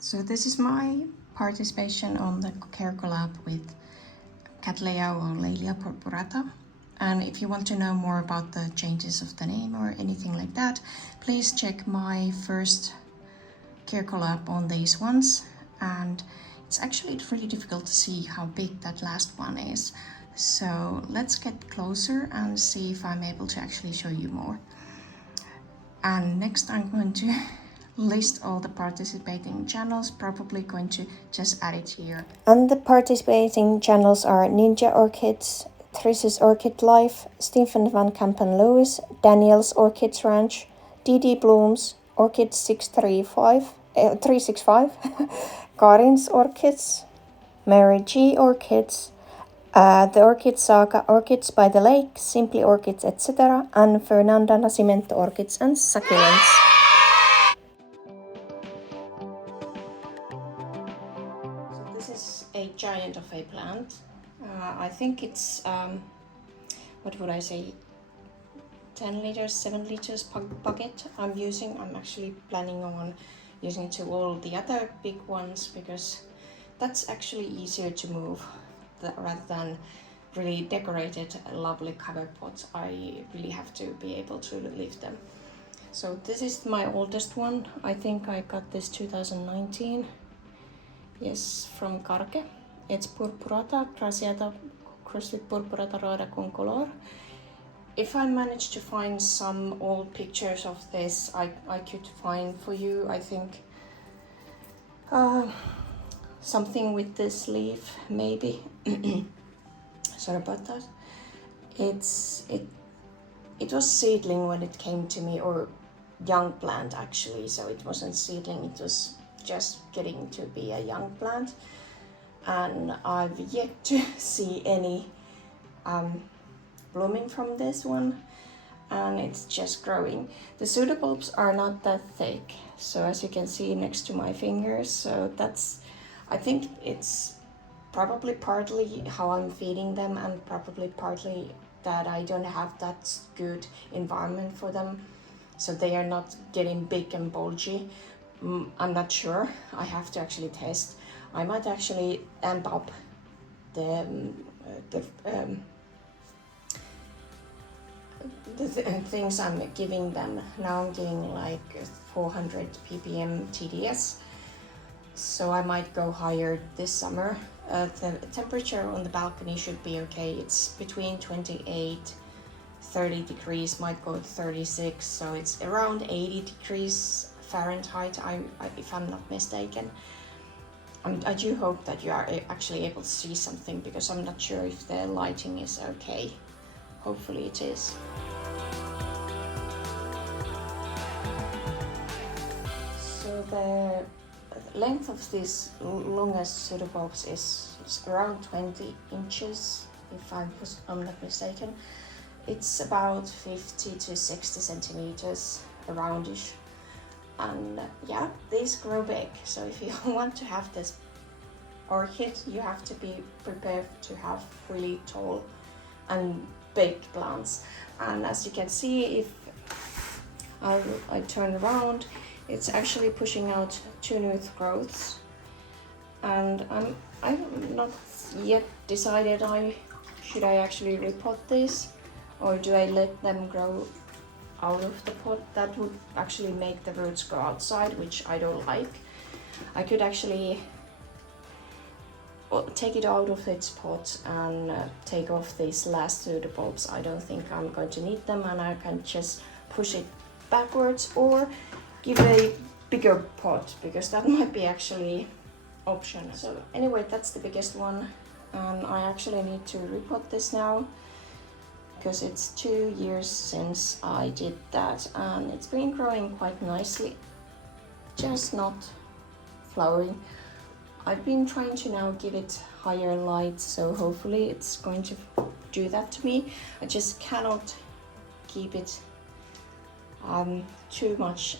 So this is my participation on the care collab with Cattleya or Laelia purpurata. And if you want to know more about the changes of the name or anything like that, please check my first care collab on these ones. And it's actually really difficult to see how big that last one is. So let's get closer and see if I'm able to actually show you more. And next I'm going to list all the participating channels, probably going to just add it here. And the participating channels are Ninja Orchids, Trish's Orchid Life, Stephen van Kampen-Lewis, Danielle's Orchids Ranch, Dee Dee Blooms, Orchid 365, Karins Orchids, MaryG Orchids, the Orchid SaGa, Orchids by the Lake, Simply Orchids, etc., and Fernanda, Nascimento Orchids and Succulents. So this is a giant of a plant. I think it's, what would I say, 10 liters, 7 liters bucket I'm using. I'm actually planning on using it to all the other big ones because that's actually easier to move rather than really decorated lovely cover pots. I really have to be able to lift them. So this is my oldest one. I think I got this 2019. Yes, from Karke. It's purpurata, crasiata, crusted purpurata rara con color. If I manage to find some old pictures of this, I could find for you, I think, something with this leaf, maybe. Sorry about that. It was seedling when it came to me, or young plant actually, so it wasn't seedling, it was just getting to be a young plant. And I've yet to see any blooming from this one, and it's just growing. The pseudobulbs are not that thick, so as you can see next to my fingers, so that's, I think it's probably partly how I'm feeding them and probably partly that I don't have that good environment for them, so they are not getting big and bulgy. I'm not sure, I have to actually test. I might actually amp up the things I'm giving them. Now I'm giving like 400 ppm TDS, so I might go higher this summer. The temperature on the balcony should be okay. It's between 28, 30 degrees, might go to 36, so it's around 80 degrees Fahrenheit, if I'm not mistaken. I do hope that you are actually able to see something, because I'm not sure if the lighting is okay. Hopefully it is. So the length of these longest pseudobulbs is around 20 inches, if I'm not mistaken. It's about 50 to 60 centimeters aroundish. And yeah, these grow big, so if you want to have this orchid, you have to be prepared to have really tall and big plants. And as you can see, if I turn around, it's actually pushing out 2 new growths. And I'm not yet decided should I actually repot this, or do I let them grow out of the pot. That would actually make the roots go outside, which I don't like. I could actually take it out of its pot and take off these last pseudobulbs. I don't think I'm going to need them, and I can just push it backwards or give a bigger pot, because that might be actually option. So anyway, that's the biggest one, and I actually need to repot this now, because it's 2 years since I did that, and it's been growing quite nicely, just not flowering. I've been trying to now give it higher light, so hopefully it's going to do that to me. I just cannot keep it too much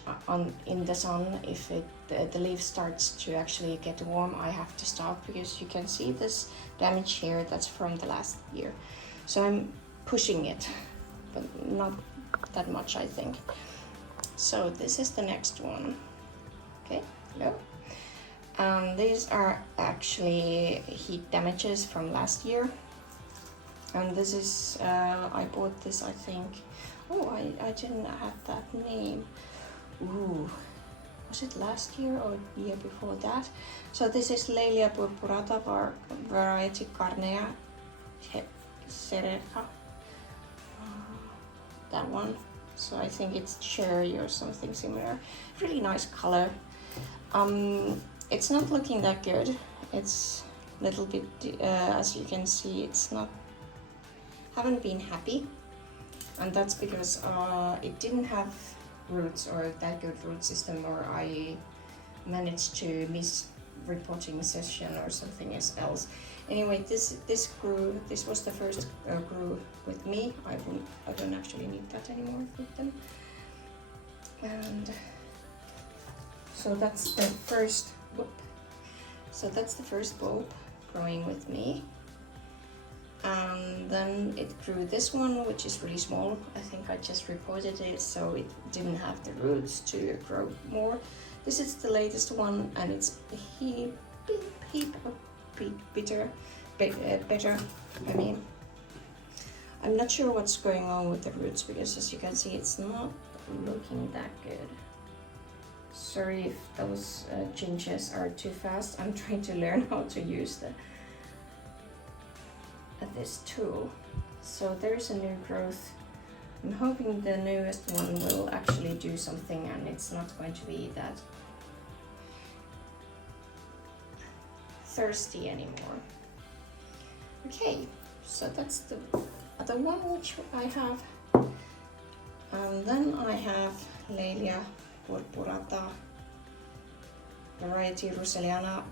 in the sun. If the leaf starts to actually get warm, I have to stop, because you can see this damage here, that's from the last year. So I'm pushing it, but not that much, I think. So this is the next one. Okay, hello. These are actually heat damages from last year. And this is, I bought this, I think, oh, I didn't have that name. Ooh, was it last year or year before that? So this is Laelia purpurata variety Cattleya Cereja. That one. So I think it's cherry or something similar. Really nice color. It's not looking that good. It's a little bit, as you can see, it's not, haven't been happy. And that's because it didn't have roots or that good root system, or I managed to miss repotting session or something else. Anyway, this grew, this was the first grew with me. I don't actually need that anymore with them. And so that's the first, whoop. So that's the first bulb growing with me. And then it grew this one, which is really small. I think I just repotted it, so it didn't have the roots to grow more. This is the latest one, and it's better. I mean, I'm not sure what's going on with the roots, because as you can see, it's not looking that good. Sorry if those changes are too fast. I'm trying to learn how to use this tool. So there's a new growth. I'm hoping the newest one will actually do something, and it's not going to be that thirsty anymore. Okay, so that's the other one which I have. And then I have Laelia purpurata variety Russelliana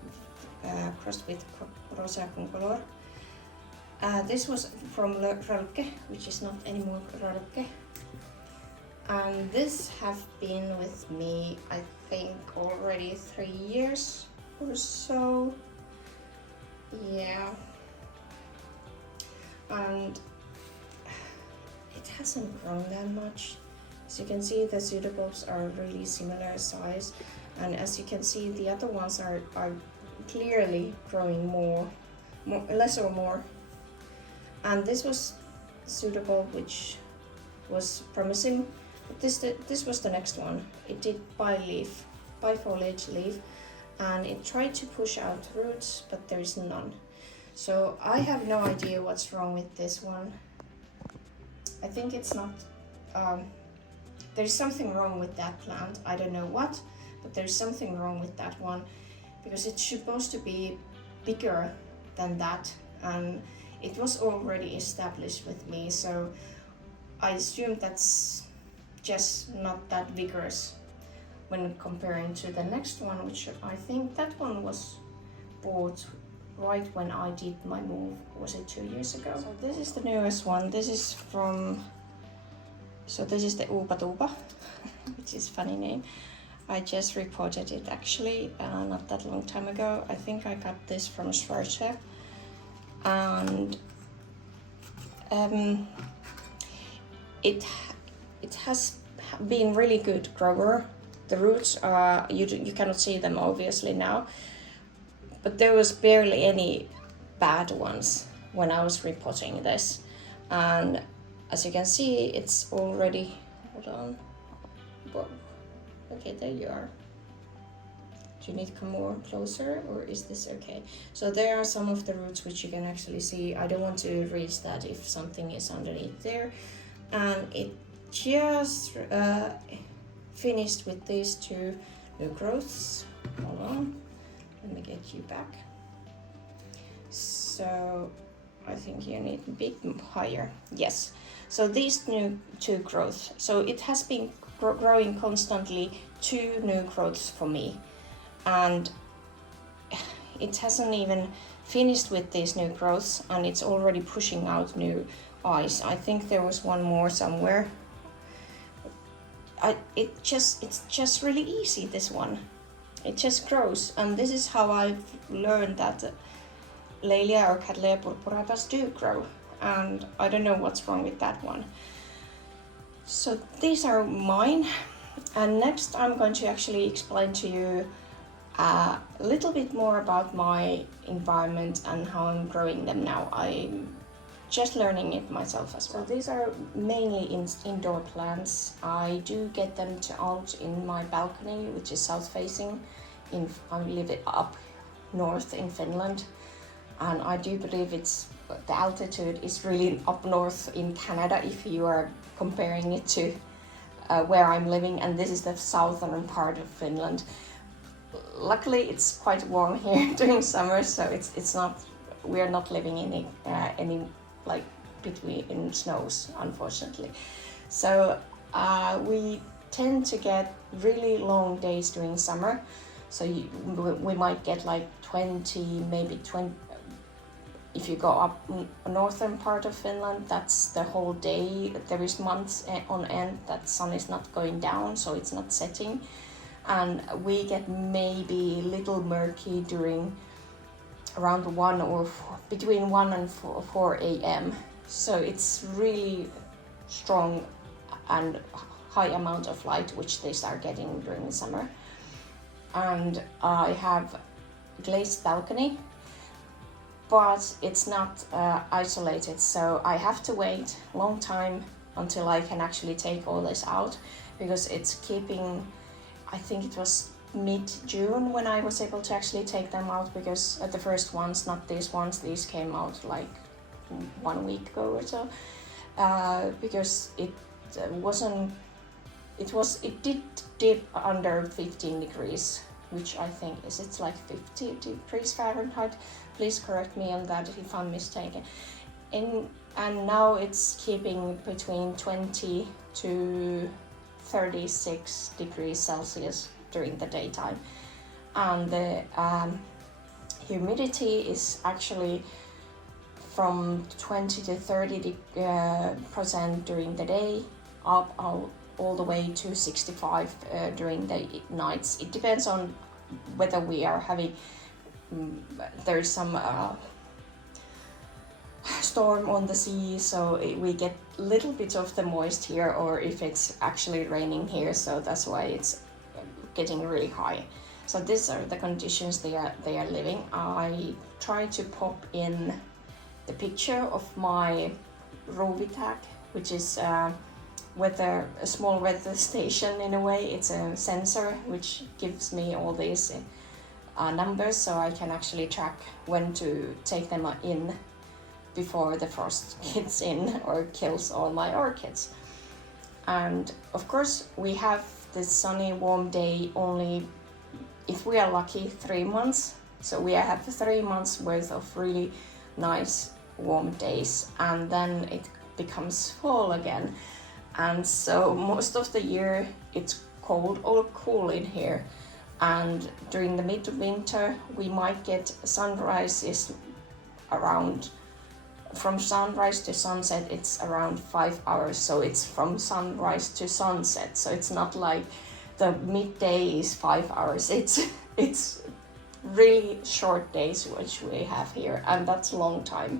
crossed with Rosa con color. This was from Ralke, which is not anymore Ralke. And this have been with me, I think, already 3 years or so. Yeah. And it hasn't grown that much. As you can see, the pseudobulbs are really similar size. And as you can see, the other ones are clearly growing less or more. And this was pseudobulb, which was promising. But this was the next one. It did bi-foliage leaf, and it tried to push out roots, but there is none. So I have no idea what's wrong with this one. I think it's not, there's something wrong with that plant. I don't know what, but there's something wrong with that one, because it's supposed to be bigger than that, and it was already established with me, so I assume that's just not that vigorous when comparing to the next one, which I think that one was bought right when I did my move. Was it 2 years ago? So this is the newest one. This is from, so this is the Upa Tupa, which is a funny name. I just reported it actually not that long time ago. I think I got this from Schwarzer. And it has been really good grower. The roots are, you cannot see them obviously now, but there was barely any bad ones when I was repotting this. And as you can see, it's already, hold on, whoa. Okay, there you are. Do you need to come more closer, or is this okay? So there are some of the roots which you can actually see. I don't want to reach that if something is underneath there. And it just finished with these two new growths. Hold on, let me get you back. So I think you need a bit higher. Yes. So these new two growths. So it has been growing constantly, 2 new growths for me. And it hasn't even finished with these new growths, and it's already pushing out new eyes. I think there was one more somewhere. It's just really easy, this one. It just grows, and this is how I've learned that Laelia or Cattleya purpuratas do grow, and I don't know what's wrong with that one. So these are mine, and next I'm going to actually explain to you A little bit more about my environment and how I'm growing them now. I'm just learning it myself as well. So these are mainly indoor plants. I do get them out in my balcony, which is south facing. I live up north in Finland, and I do believe the altitude is really up north in Canada if you are comparing it to where I'm living, and this is the southern part of Finland. Luckily, it's quite warm here during summer, so it's not. We're not living in any like between snows, unfortunately. So we tend to get really long days during summer. So we might get like 20, maybe 20. If you go up northern part of Finland, that's the whole day. There is months on end that sun is not going down, so it's not setting. And we get maybe a little murky during around 1 or between 1 and 4 a.m. So it's really strong and high amount of light which they start getting during the summer. And I have glazed balcony, but it's not isolated, so I have to wait a long time until I can actually take all this out, because it's keeping, I think it was mid-June when I was able to actually take them out, because the first ones, not these ones, these came out like 1 week ago or so, because it did dip under 15 degrees, which I think it's like 50 degrees Fahrenheit. Please correct me on that if I'm mistaken. And now it's keeping between 20 to 36 degrees Celsius during the daytime. And the humidity is actually from 20 to 30% during the day, up all the way to 65 during the nights. It depends on whether we are having, there's some storm on the sea, so we get little bit of the moist here, or if it's actually raining here, so that's why it's getting really high. So these are the conditions they are living. I try to pop in the picture of my Rubitag, which is a small weather station in a way. It's a sensor which gives me all these numbers, so I can actually track when to take them in before the frost gets in or kills all my orchids. And of course we have this sunny warm day only, if we are lucky, 3 months. So we have 3 months worth of really nice warm days, and then it becomes fall again. And so most of the year it's cold or cool in here, and during the midwinter we might get sunrises around, from sunrise to sunset it's around 5 hours, so it's from sunrise to sunset, so it's not like the midday is 5 hours. It's really short days which we have here, and that's a long time.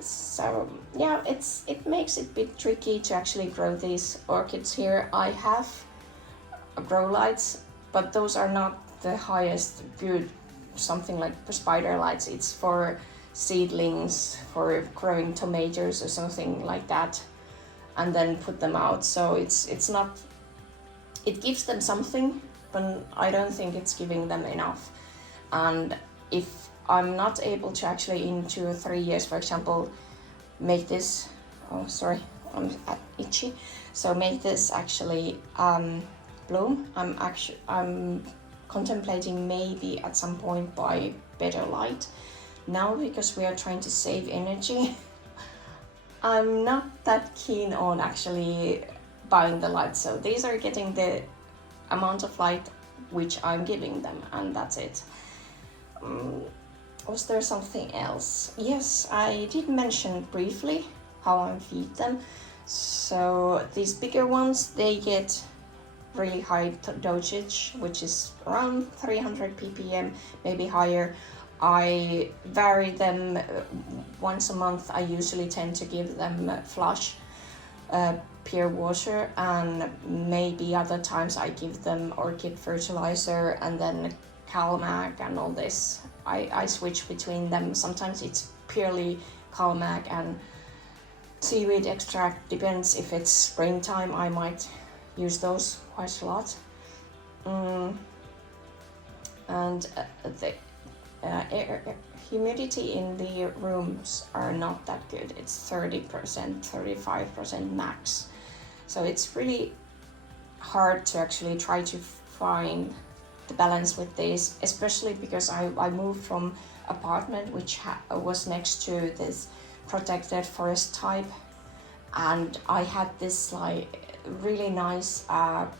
So yeah, it makes it a bit tricky to actually grow these orchids here. I have grow lights, but those are not the highest good, something like spider lights. It's for seedlings, for growing tomatoes or something like that, and then put them out. So it's not, it gives them something, but I don't think it's giving them enough. And if I'm not able to actually in 2 or 3 years, for example, make this, oh sorry, I'm itchy, so make this actually bloom, I'm contemplating maybe at some point buy better light. Now, because we are trying to save energy, I'm not that keen on actually buying the light. So these are getting the amount of light which I'm giving them, and that's it. Was there something else? Yes, I did mention briefly how I feed them. So these bigger ones, they get really high dosage, which is around 300 ppm, maybe higher. I vary them once a month. I usually tend to give them flush pure water, and maybe other times I give them orchid fertilizer and then CalMag and all this. I switch between them. Sometimes it's purely CalMag and seaweed extract. Depends if it's springtime, I might use those quite a lot. And the humidity in the rooms are not that good. It's 30%, 35% max. So it's really hard to actually try to find the balance with this, especially because I moved from apartment which was next to this protected forest type, and I had this like really nice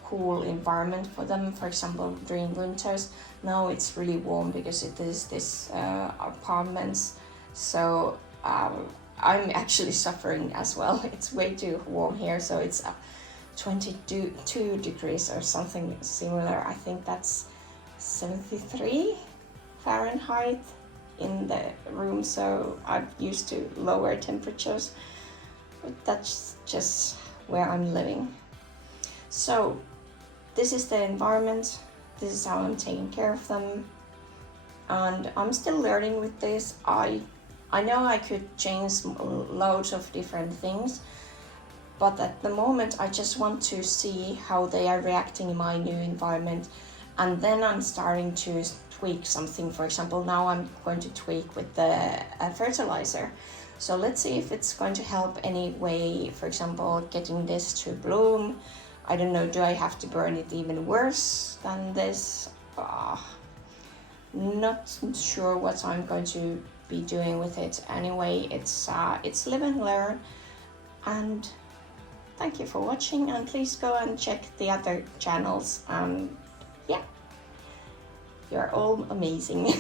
cool environment for them, for example during winters. Now it's really warm because it is this apartments, so I'm actually suffering as well. It's way too warm here, so it's 22 degrees or something similar. I think that's 73 Fahrenheit in the room, so I'm used to lower temperatures, but that's just where I'm living. So this is the environment, this is how I'm taking care of them, and I'm still learning with this. I know I could change loads of different things, but at the moment I just want to see how they are reacting in my new environment, and then I'm starting to tweak something. For example, now I'm going to tweak with the fertilizer. So let's see if it's going to help any way, for example, getting this to bloom. I don't know, do I have to burn it even worse than this? Not sure what I'm going to be doing with it. Anyway, it's live and learn. And thank you for watching, and please go and check the other channels. Yeah, you're all amazing.